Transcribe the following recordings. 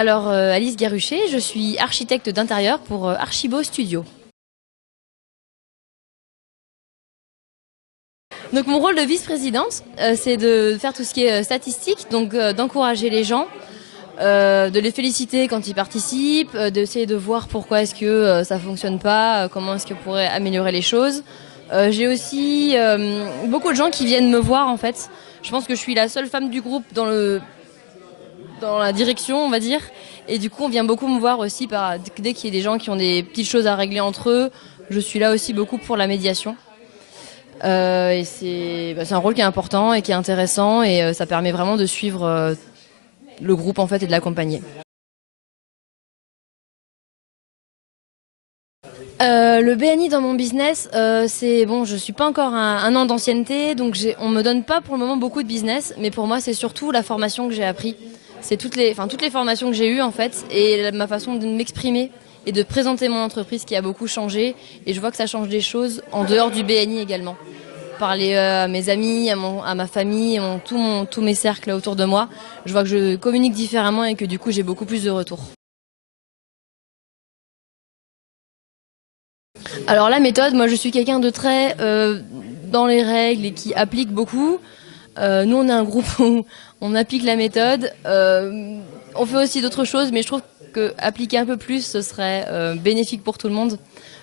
Alors, Alice Garuchet, je suis architecte d'intérieur pour Archibo Studio. Donc mon rôle de vice-présidente, c'est de faire tout ce qui est statistique, donc d'encourager les gens, de les féliciter quand ils participent, d'essayer de voir pourquoi est-ce que ça fonctionne pas, comment est-ce qu'on pourrait améliorer les choses. J'ai aussi beaucoup de gens qui viennent me voir en fait. Je pense que je suis la seule femme du groupe dans la direction, on va dire. Et du coup, on vient beaucoup me voir aussi dès qu'il y a des gens qui ont des petites choses à régler entre eux. Je suis là aussi beaucoup pour la médiation. Et c'est un rôle qui est important et qui est intéressant et ça permet vraiment de suivre le groupe en fait et de l'accompagner. Le BNI dans mon business, c'est bon, je suis pas encore un an d'ancienneté, donc on me donne pas pour le moment beaucoup de business, mais pour moi c'est surtout la formation que j'ai appris. C'est toutes les formations que j'ai eues en fait et ma façon de m'exprimer et de présenter mon entreprise qui a beaucoup changé et je vois que ça change des choses en dehors du BNI également. Parler à mes amis, à ma famille, tous mes cercles autour de moi, je vois que je communique différemment et que du coup j'ai beaucoup plus de retours. Alors la méthode, moi je suis quelqu'un de très dans les règles et qui applique beaucoup. Nous on est un groupe où on applique la méthode. On fait aussi d'autres choses, mais je trouve que appliquer un peu plus, ce serait bénéfique pour tout le monde.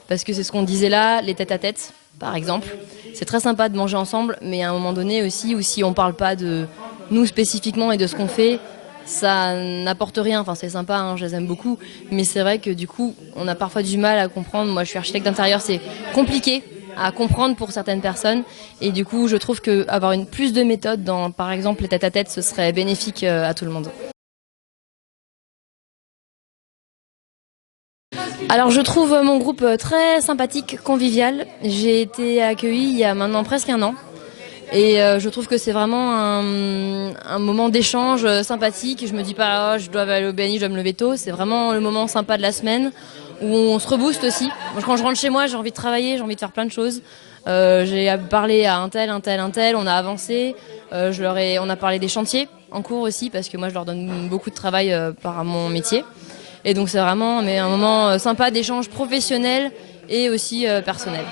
Parce que c'est ce qu'on disait là, les tête-à-tête, par exemple. C'est très sympa de manger ensemble, mais à un moment donné aussi, où si on parle pas de nous spécifiquement et de ce qu'on fait, ça n'apporte rien. Enfin, c'est sympa, hein, je les aime beaucoup, mais c'est vrai que du coup, on a parfois du mal à comprendre. Moi, je suis architecte d'intérieur, c'est compliqué à comprendre pour certaines personnes, et du coup, je trouve que avoir plus de méthode dans, par exemple, les tête-à-tête, ce serait bénéfique à tout le monde. Alors je trouve mon groupe très sympathique, convivial. J'ai été accueillie il y a maintenant presque un an. Et je trouve que c'est vraiment un moment d'échange sympathique. Je me dis pas, oh, je dois aller au BNI, je dois me lever tôt. C'est vraiment le moment sympa de la semaine où on se rebooste aussi. Moi, quand je rentre chez moi, j'ai envie de travailler, j'ai envie de faire plein de choses. J'ai parlé à un tel, on a avancé. On a parlé des chantiers en cours aussi parce que moi je leur donne beaucoup de travail par mon métier. Et donc c'est vraiment un moment sympa d'échange professionnel et aussi personnel.